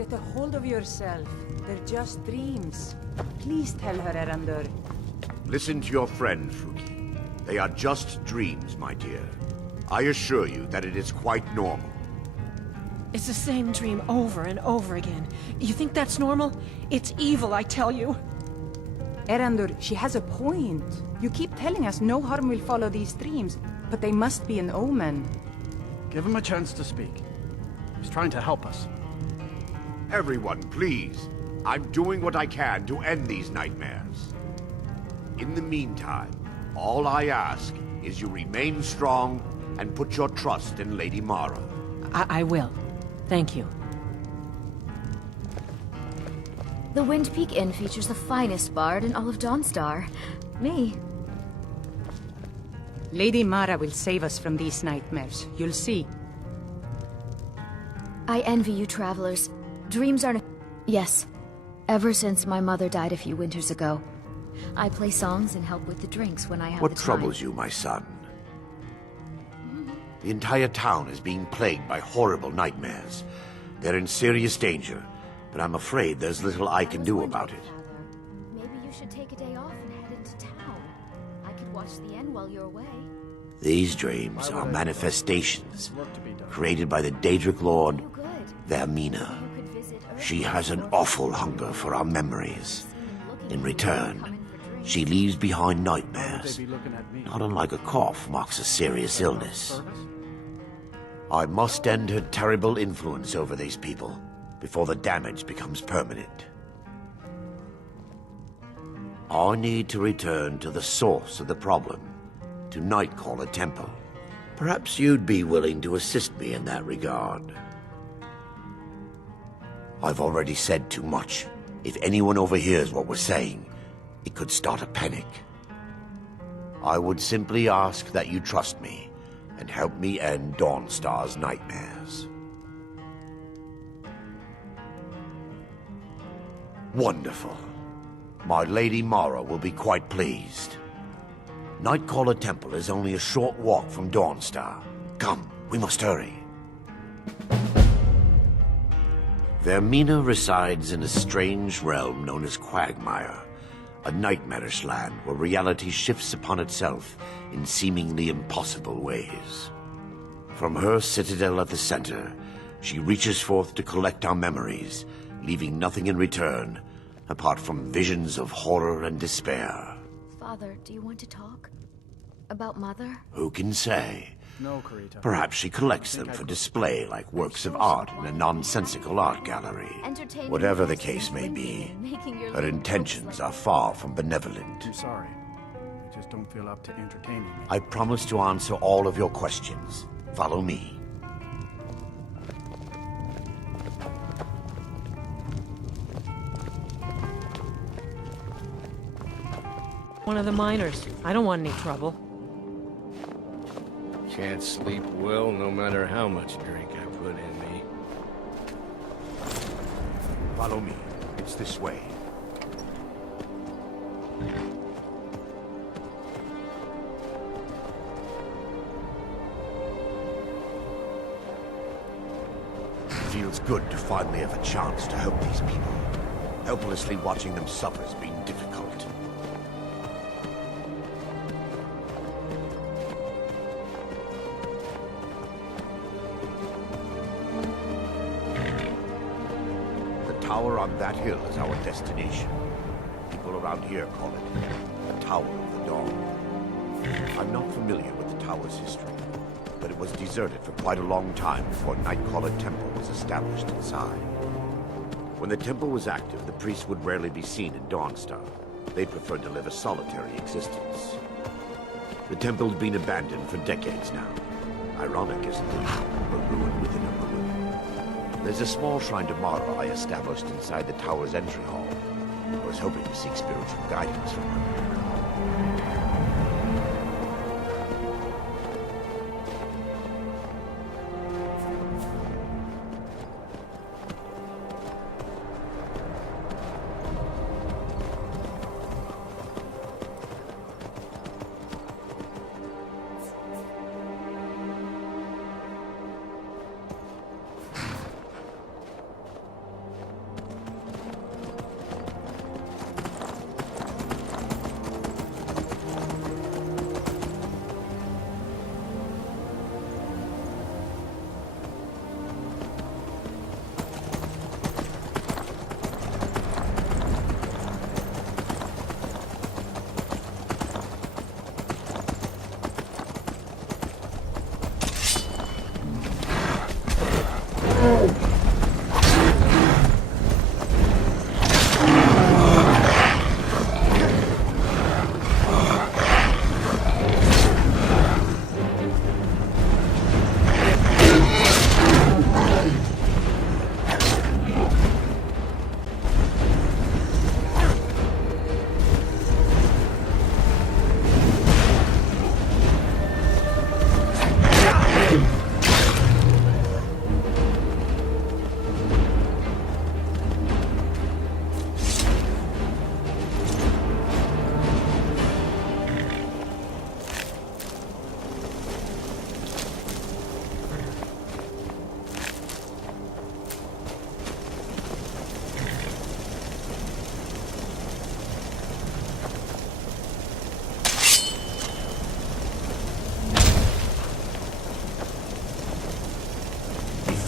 Get a hold of yourself. They're just dreams. Please tell her, Erandur. Listen to your friend, Fruki. They are just dreams, my dear. I assure you that it is quite normal. It's the same dream over and over again. You think that's normal? It's evil, I tell you. Erandur, she has a point. You keep telling us no harm will follow these dreams, but they must be an omen. Give him a chance to speak. He's trying to help us. Everyone, please. I'm doing what I can to end these nightmares. In the meantime, all I ask is you remain strong and put your trust in Lady Mara. I will. Thank you. The Wind Peak Inn features the finest bard in all of Dawnstar. Me. Lady Mara will save us from these nightmares. You'll see. I envy you travelers. Dreams aren't... Yes. Ever since my mother died a few winters ago. I play songs and help with the drinks when I have What the time. troubles you, my son? The entire town is being plagued by horrible nightmares. They're in serious danger, but I'm afraid there's little I can do about it. Maybe you should take a day off and head into town. I could watch the inn while you're away. These dreams are manifestations created by the Daedric Lord, You good. Vermina. You could visit Earth. She has an awful hunger for our memories. In return, she leaves behind nightmares. They be looking at me. Not unlike a cough marks a serious illness. I must end her terrible influence over these people before the damage becomes permanent. I need to return to the source of the problem, to Nightcaller Temple. Perhaps you'd be willing to assist me in that regard. I've already said too much. If anyone overhears what we're saying, it could start a panic. I would simply ask that you trust me and help me end Dawnstar's nightmares. Wonderful. My Lady Mara will be quite pleased. Nightcaller Temple is only a short walk from Dawnstar. Come, we must hurry. Vermina resides in a strange realm known as Quagmire, a nightmarish land where reality shifts upon itself in seemingly impossible ways. From her citadel at the center, she reaches forth to collect our memories, leaving nothing in return apart from visions of horror and despair. Father, do you want to talk? About Mother? Who can say? No, Karita. Perhaps she collects them for display like works of art in a nonsensical art gallery. Entertaining Whatever the guests case may and be, winking and making your her little intentions jokes are like far from benevolent. I'm sorry. I just don't feel up to entertaining you. I promise to answer all of your questions. Follow me. One of the miners. I don't want any trouble. Can't sleep well no matter how much drink I put in me. Follow me. It's this way. It feels good to finally have a chance to help these people. Helplessly watching them suffer has been difficult. The tower on that hill is our destination. People around here call it the Tower of the Dawn. I'm not familiar with the tower's history, but it was deserted for quite a long time before Nightcaller Temple was established inside. When the temple was active, the priests would rarely be seen in Dawnstar. They preferred to live a solitary existence. The temple's been abandoned for decades now. Ironic, isn't it? A ruin within a ruin. There's a small shrine to Mara I established inside the tower's entry hall. I was hoping to seek spiritual guidance from her.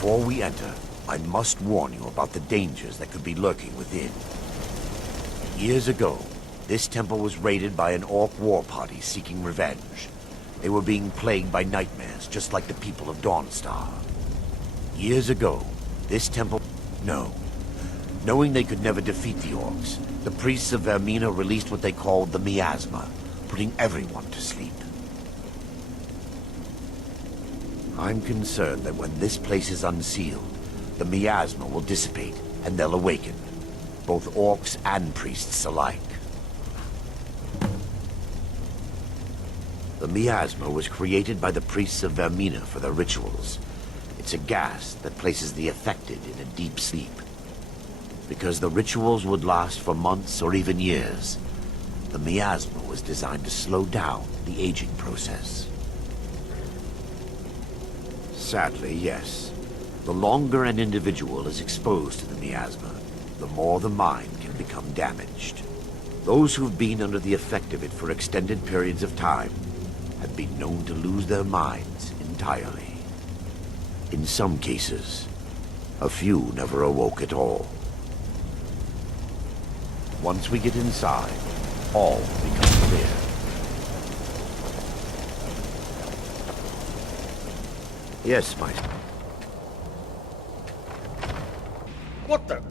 Before we enter, I must warn you about the dangers that could be lurking within. Years ago, this temple was raided by an orc war party seeking revenge. They were being plagued by nightmares, just like the people of Dawnstar. Years ago, this temple... No. Knowing they could never defeat the orcs, the priests of Vermina released what they called the miasma, putting everyone to sleep. I'm concerned that when this place is unsealed, the miasma will dissipate, and they'll awaken. Both orcs and priests alike. The miasma was created by the priests of Vermina for their rituals. It's a gas that places the affected in a deep sleep. Because the rituals would last for months or even years, the miasma was designed to slow down the aging process. Sadly, yes. The longer an individual is exposed to the miasma, the more the mind can become damaged. Those who've been under the effect of it for extended periods of time have been known to lose their minds entirely. In some cases, a few never awoke at all. Once we get inside, all becomes clear. Yes, my... What the?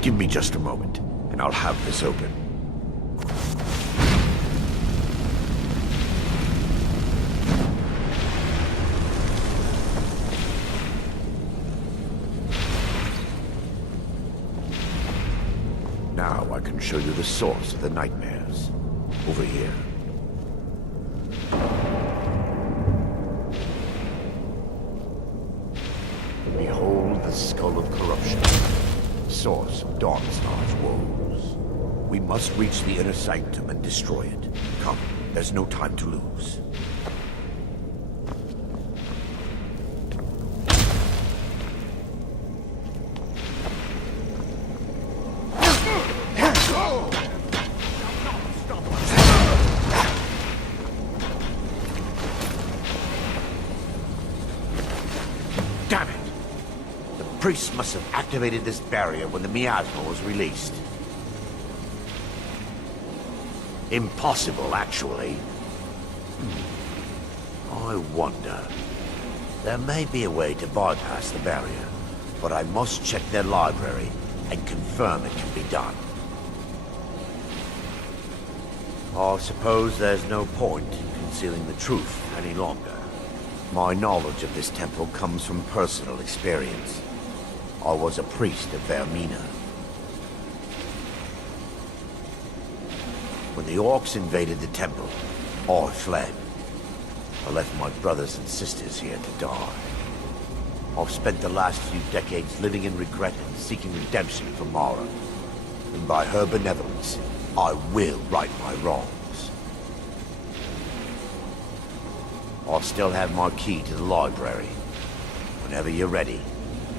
Give me just a moment, and I'll have this open. Now I can show you the source of the nightmares. Over here. Behold the Skull of Corruption. Source of Dawnstar's woes. We must reach the inner sanctum and destroy it. Come, there's no time to lose. Damn it! The priests must have activated this barrier when the miasma was released. Impossible, actually. I wonder. There may be a way to bypass the barrier, but I must check their library and confirm it can be done. I suppose there's no point in concealing the truth any longer. My knowledge of this temple comes from personal experience. I was a priest of Vermina. When the orcs invaded the temple, I fled. I left my brothers and sisters here to die. I've spent the last few decades living in regret and seeking redemption from Mara. And by her benevolence, I will right my wrongs. I still have my key to the library. Whenever you're ready,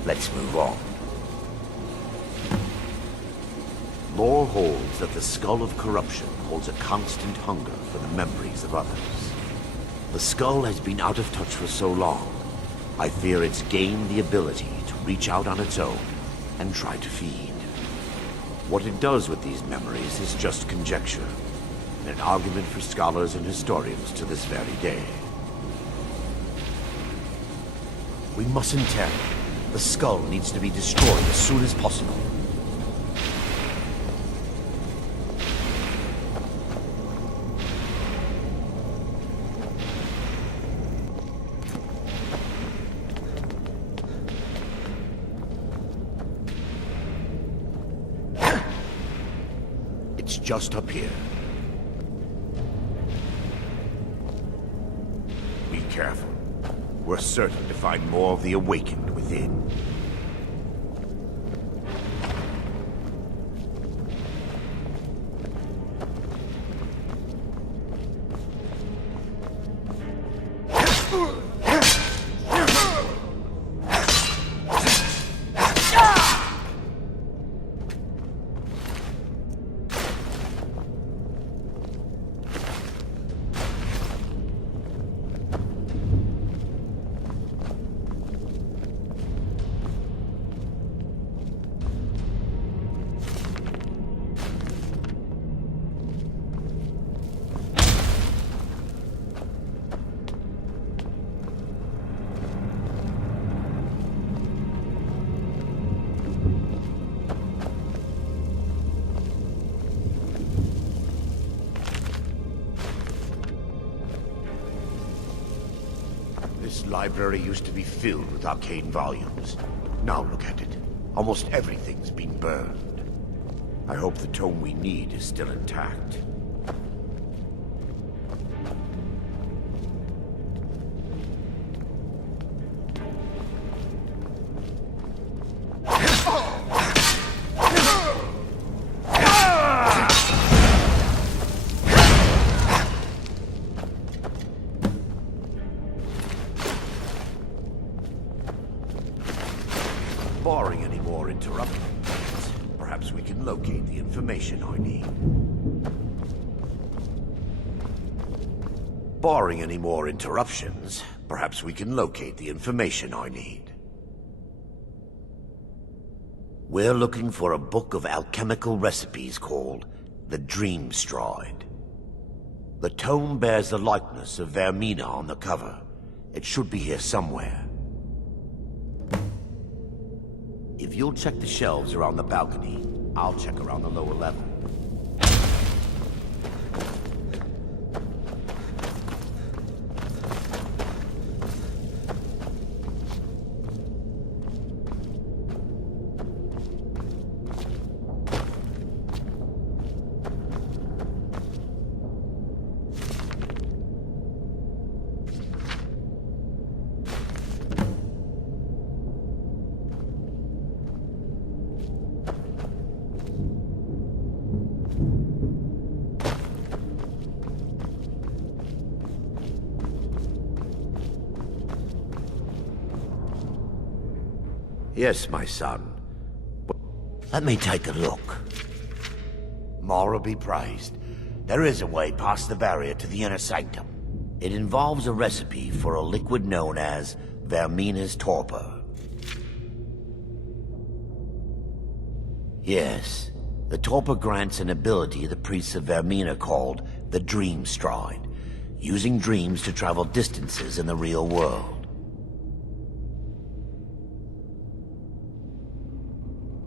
let's move on. Lore holds that the Skull of Corruption holds a constant hunger for the memories of others. The skull has been out of touch for so long, I fear it's gained the ability to reach out on its own and try to feed. What it does with these memories is just conjecture, and an argument for scholars and historians to this very day. We mustn't tarry. The skull needs to be destroyed as soon as possible. just up here. Be careful. We're certain to find more of the Awakened within. This library used to be filled with arcane volumes. Now look at it. Almost everything's been burned. I hope the tome we need is still intact. Barring any more interruptions, perhaps we can locate the information I need. Barring any more interruptions, perhaps we can locate the information I need. We're looking for a book of alchemical recipes called the Dream Stride. The tome bears the likeness of Vermina on the cover. It should be here somewhere. If you'll check the shelves around the balcony, I'll check around the lower level. Yes, my son. Let me take a look. Mara be praised. There is a way past the barrier to the inner sanctum. It involves a recipe for a liquid known as Vermina's torpor. Yes, the torpor grants an ability the priests of Vermina called the Dream Stride, using dreams to travel distances in the real world.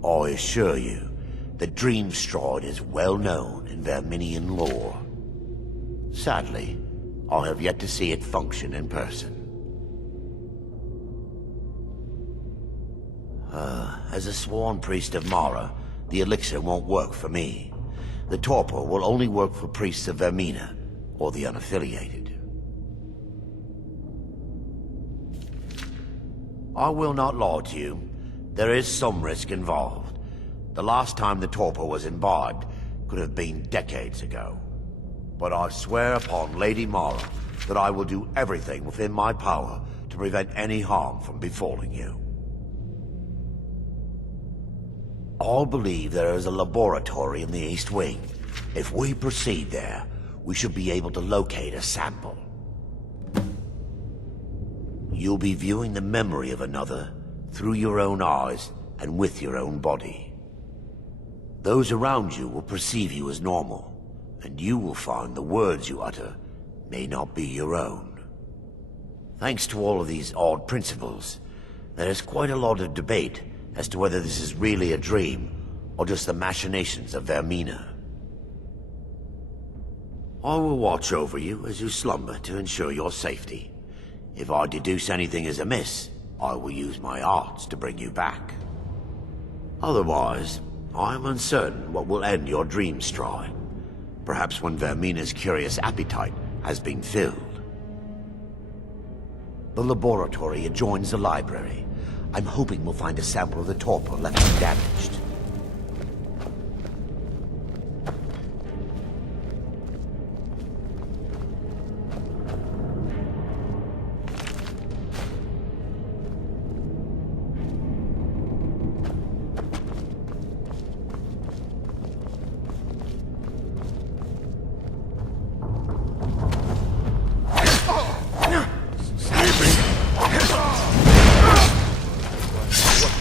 I assure you, the Dream Stride is well known in Verminian lore. Sadly, I have yet to see it function in person. As a sworn priest of Mara, the elixir won't work for me. The torpor will only work for priests of Vermina, or the unaffiliated. I will not lie to you. There is some risk involved. The last time the torpor was imbibed could have been decades ago. But I swear upon Lady Mara that I will do everything within my power to prevent any harm from befalling you. I believe there is a laboratory in the East Wing. If we proceed there, we should be able to locate a sample. You'll be viewing the memory of another through your own eyes and with your own body. Those around you will perceive you as normal, and you will find the words you utter may not be your own. Thanks to all of these odd principles, there is quite a lot of debate as to whether this is really a dream or just the machinations of Vermina. I will watch over you as you slumber to ensure your safety. If I deduce anything is amiss, I will use my arts to bring you back. Otherwise, I am uncertain what will end your dream stride. Perhaps when Vermina's curious appetite has been filled. The laboratory adjoins the library. I'm hoping we'll find a sample of the torpor left undamaged.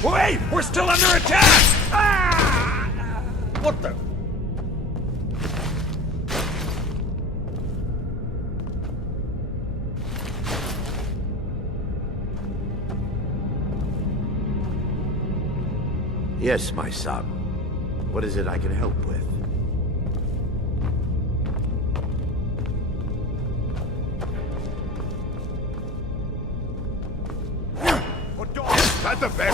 Wait! We're still under attack! Ah! What the? Yes, my son. What is it I can help with? At the back.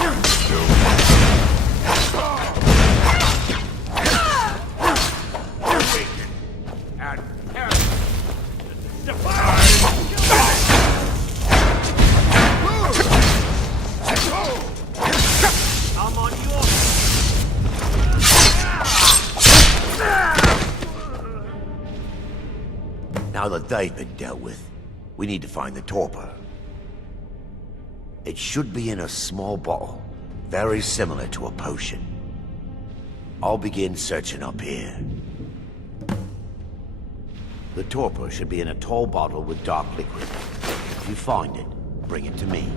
I'm on your... Now that they've been dealt with, we need to find the torpor. It should be in a small bottle, very similar to a potion. I'll begin searching up here. The torpor should be in a tall bottle with dark liquid. If you find it, bring it to me.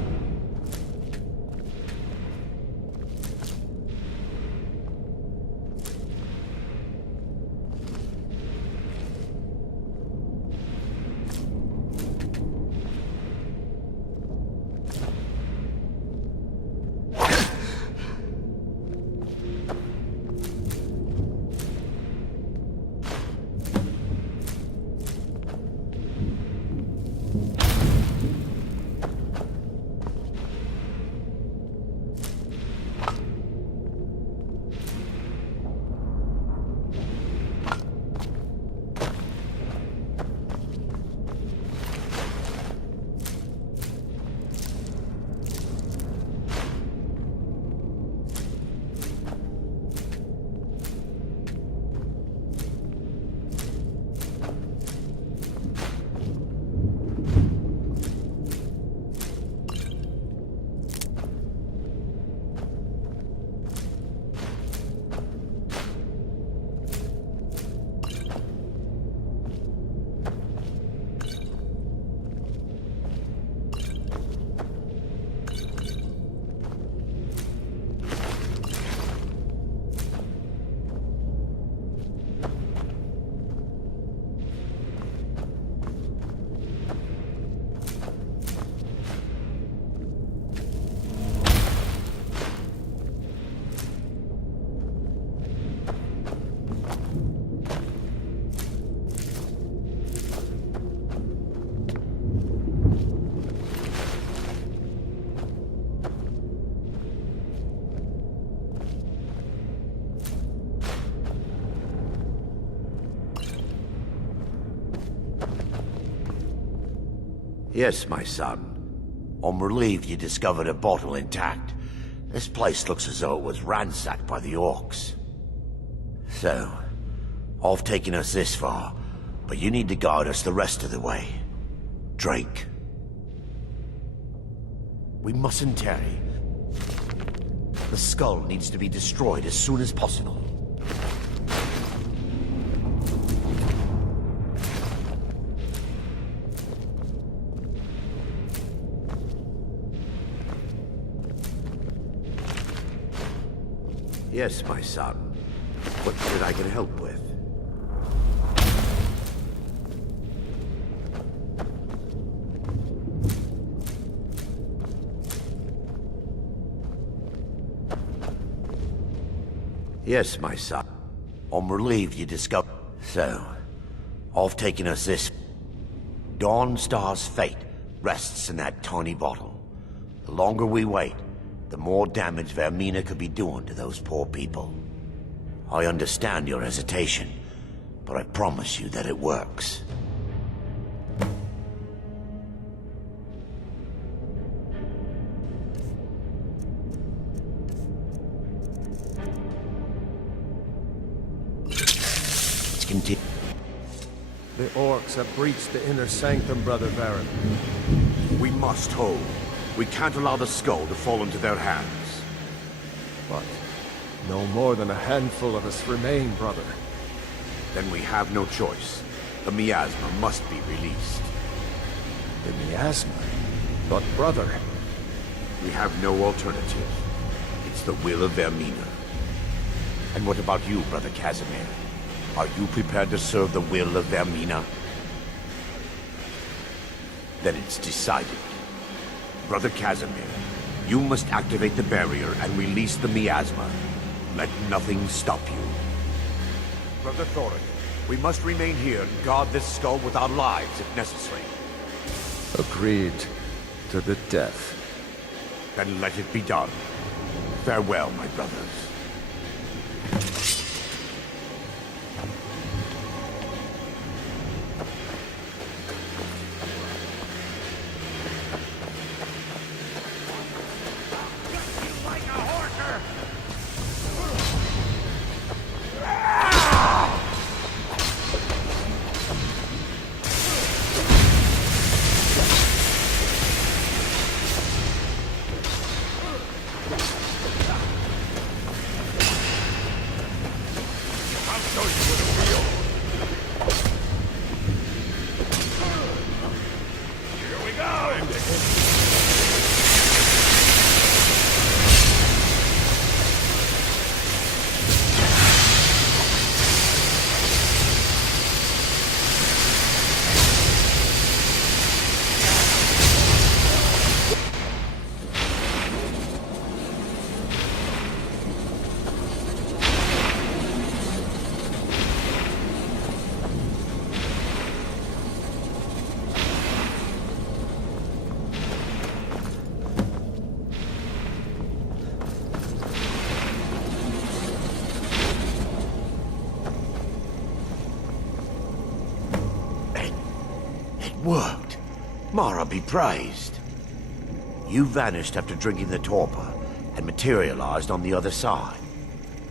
Yes, my son. I'm relieved you discovered a bottle intact. This place looks as though it was ransacked by the orcs. So, I've taken us this far, but you need to guide us the rest of the way. Drake. We mustn't tarry. The skull needs to be destroyed as soon as possible. Yes, my son. What is it I can help with? Yes, my son. I'm relieved you discovered. So, I've taken us this. Dawnstar's fate rests in that tiny bottle. The longer we wait, the more damage Vermina could be doing to those poor people. I understand your hesitation, but I promise you that it works. Let's continue. The orcs have breached the inner sanctum, Brother Baron. We must hold. We can't allow the skull to fall into their hands. But no more than a handful of us remain, brother. Then we have no choice. The miasma must be released. The miasma? But brother... We have no alternative. It's the will of Vermina. And what about you, Brother Casimir? Are you prepared to serve the will of Vermina? Then it's decided. Brother Casimir, you must activate the barrier and release the miasma. Let nothing stop you. Brother Thorin, we must remain here and guard this skull with our lives if necessary. Agreed to the death. Then let it be done. Farewell, my brothers. Worked. Mara be praised. You vanished after drinking the torpor and materialized on the other side.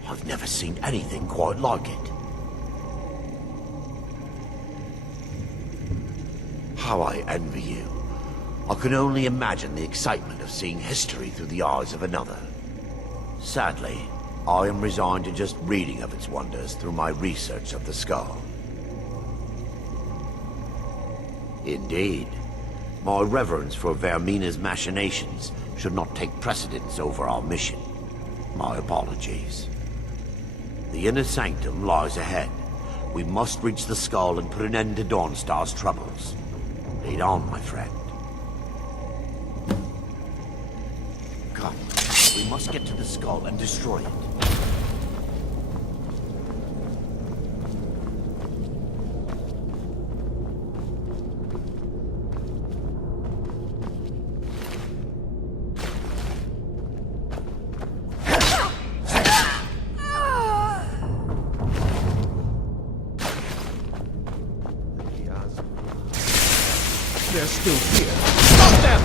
I've never seen anything quite like it. How I envy you. I can only imagine the excitement of seeing history through the eyes of another. Sadly, I am resigned to just reading of its wonders through my research of the skull. Indeed. My reverence for Vermina's machinations should not take precedence over our mission. My apologies. The inner sanctum lies ahead. We must reach the skull and put an end to Dawnstar's troubles. Lead on, my friend. Come. We must get to the skull and destroy it. They're still here. Stop them!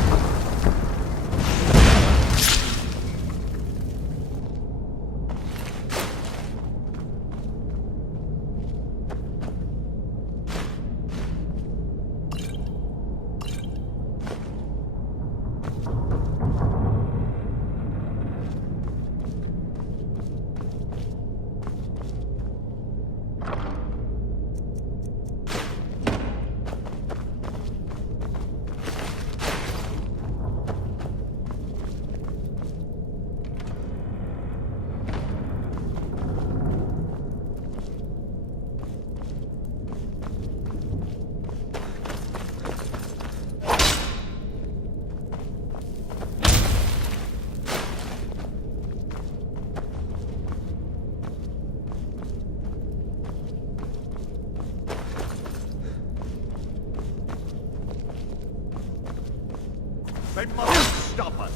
They must stop us.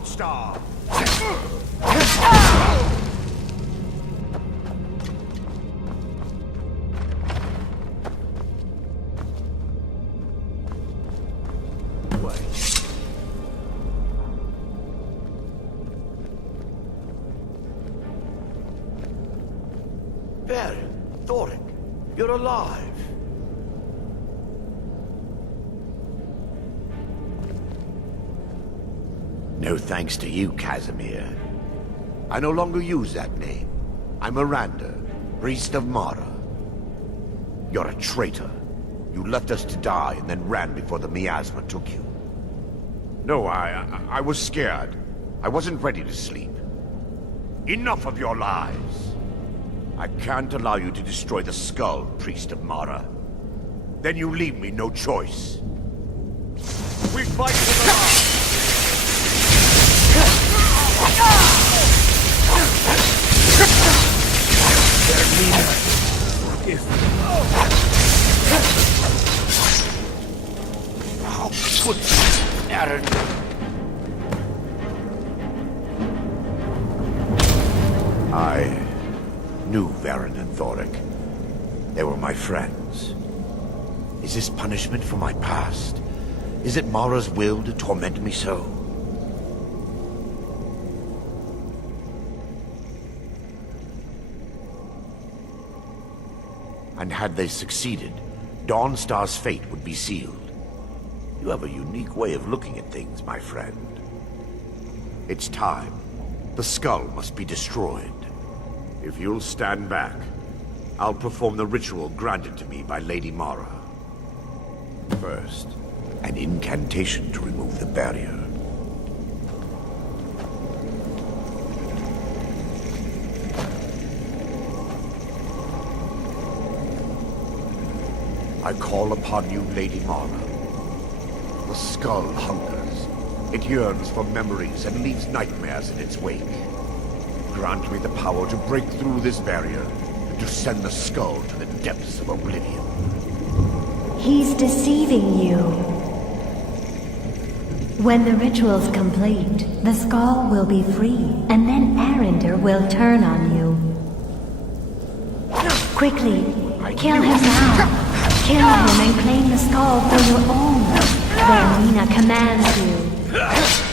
monster! Ben, Daedric, you're alive. No thanks to you, Casimir. I no longer use that name. I'm Miranda, priest of Mara. You're a traitor. You left us to die and then ran before the miasma took you. No, I was scared. I wasn't ready to sleep. Enough of your lies. I can't allow you to destroy the skull, priest of Mara. Then you leave me no choice. We fight for the light! How could Aaron? I knew Varen and Daedric. They were my friends. Is this punishment for my past? Is it Mara's will to torment me so? And had they succeeded, Dawnstar's fate would be sealed. You have a unique way of looking at things, my friend. It's time. The skull must be destroyed. If you'll stand back, I'll perform the ritual granted to me by Lady Mara. First, an incantation to remove the barrier. I call upon you, Lady Mara. The skull hungers. It yearns for memories and leaves nightmares in its wake. Grant me the power to break through this barrier and to send the skull to the depths of oblivion. He's deceiving you. When the ritual's complete, the skull will be free, and then Arender will turn on you. Quickly, kill him now. Kill him and claim the skull for your own. When Nina commands you.